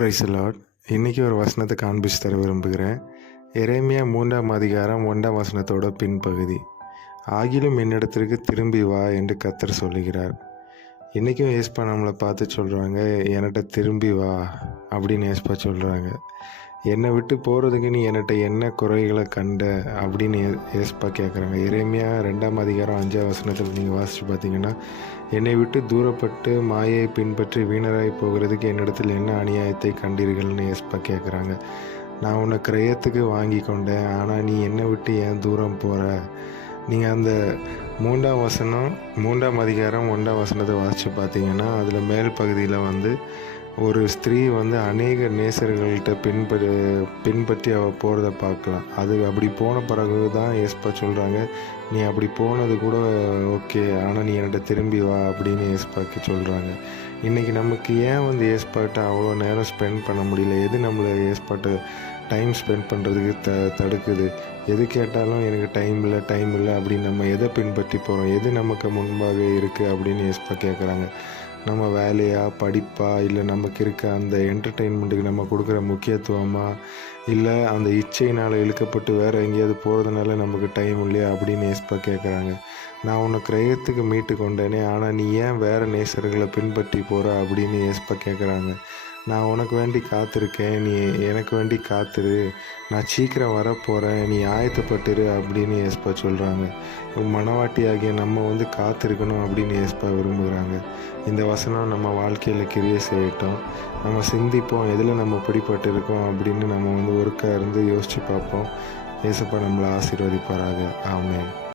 Price Lord. இன்றைக்கி ஒரு வசனத்தை காண்பிச்சு தர விரும்புகிறேன். எரேமியா 3ஆம் அதிகாரம் 1ஆம் வசனத்தோட பின்பகுதி. ஆகிலும் என்னிடத்திற்கு திரும்பி வா என்று கர்த்தர் சொல்லுகிறார். இன்றைக்கும் ஏஸ்பா நம்மளை பார்த்து சொல்கிறாங்க, என்கிட்ட திரும்பி வா அப்படின்னு ஏஸ்பா சொல்கிறாங்க. என்னை விட்டு போகிறதுக்கு நீ என்கிட்ட என்ன குறைகளை கண்ட அப்படின்னு ஏஸ்பா கேட்குறாங்க. எரேமியா 2ஆம் அதிகாரம் 5ஆம் வசனத்தில் நீங்கள் வாசித்து பார்த்தீங்கன்னா, என்னை விட்டு தூரப்பட்டு மாயை பின்பற்றி வீணராய் போகிறதுக்கு என்னிடத்தில் என்ன அநியாயத்தை கண்டீர்கள்னு ஏஸ்பா கேட்குறாங்க. நான் உன்னை கிரயத்துக்கு வாங்கி கொண்டேன், ஆனால் நீ என்னை விட்டு ஏன் தூரம் போகிற? நீங்கள் அந்த 3ஆம் அதிகாரம் 1ஆம் வசனத்தை வாசித்து பார்த்தீங்கன்னா, அதில் மேல் பகுதியில் ஒரு ஸ்திரீ அநேக நேசர்கள்கிட்ட பின்பற்றி அவள் போகிறத பார்க்கலாம். அது அப்படி போன பிறகு தான் ஏஸ்பா சொல்கிறாங்க, நீ அப்படி போனது கூட ஓகே, ஆனால் நீ என்கிட்ட திரும்பி வா அப்படின்னு ஏஸ்பாக்கு சொல்கிறாங்க. இன்றைக்கி நமக்கு ஏன் ஏஸ்பாட்ட அவ்வளோ நேரம் ஸ்பெண்ட் பண்ண முடியல? எது நம்மளை ஏஸ்பாட்ட டைம் ஸ்பெண்ட் பண்ணுறதுக்கு தடுக்குது? எது கேட்டாலும் எனக்கு டைம் இல்லை அப்படின்னு நம்ம எதை பின்பற்றி போகிறோம்? எது நமக்கு முன்பாக இருக்குது அப்படின்னு ஏஸ்பா கேட்குறாங்க. நம்ம வேலையா, படிப்பா, இல்லை நமக்கு இருக்க அந்த என்டர்டெயின்மெண்ட்டுக்கு நம்ம கொடுக்குற முக்கியத்துவமா, இல்லை அந்த இச்சையினால் இழுக்கப்பட்டு வேறு எங்கேயாவது போகிறதுனால நமக்கு டைம் இல்லையா அப்படின்னு ஏஸ்பா கேட்குறாங்க. நான் உன்னை கிரயத்துக்கு மீட்டு கொண்டேனே, ஆனால் நீ ஏன் வேறு நேசர்களை பின்பற்றி போகிற அப்படின்னு ஏஸ்பா கேட்குறாங்க. நான் உனக்கு வேண்டி காத்திருக்கேன், நீ எனக்கு வேண்டி காத்துரு, நான் சீக்கிரம் வரப்போகிறேன், நீ ஆயத்தப்பட்டுரு அப்படின்னு ஏஸ்பா சொல்கிறாங்க. மனவாட்டி ஆகிய நம்ம காத்திருக்கணும் அப்படின்னு ஏஸ்பா விரும்புகிறாங்க. இந்த வசனம் நம்ம வாழ்க்கையில் கிரியை செய்யட்டும். நம்ம சிந்திப்போம், எதில் நம்ம பிடிப்பட்டு இருக்கோம் அப்படின்னு நம்ம ஒருக்கா இருந்து யோசித்து பார்ப்போம். ஏசப்பா நம்மளை ஆசீர்வதிப்பாராக. ஆமென்.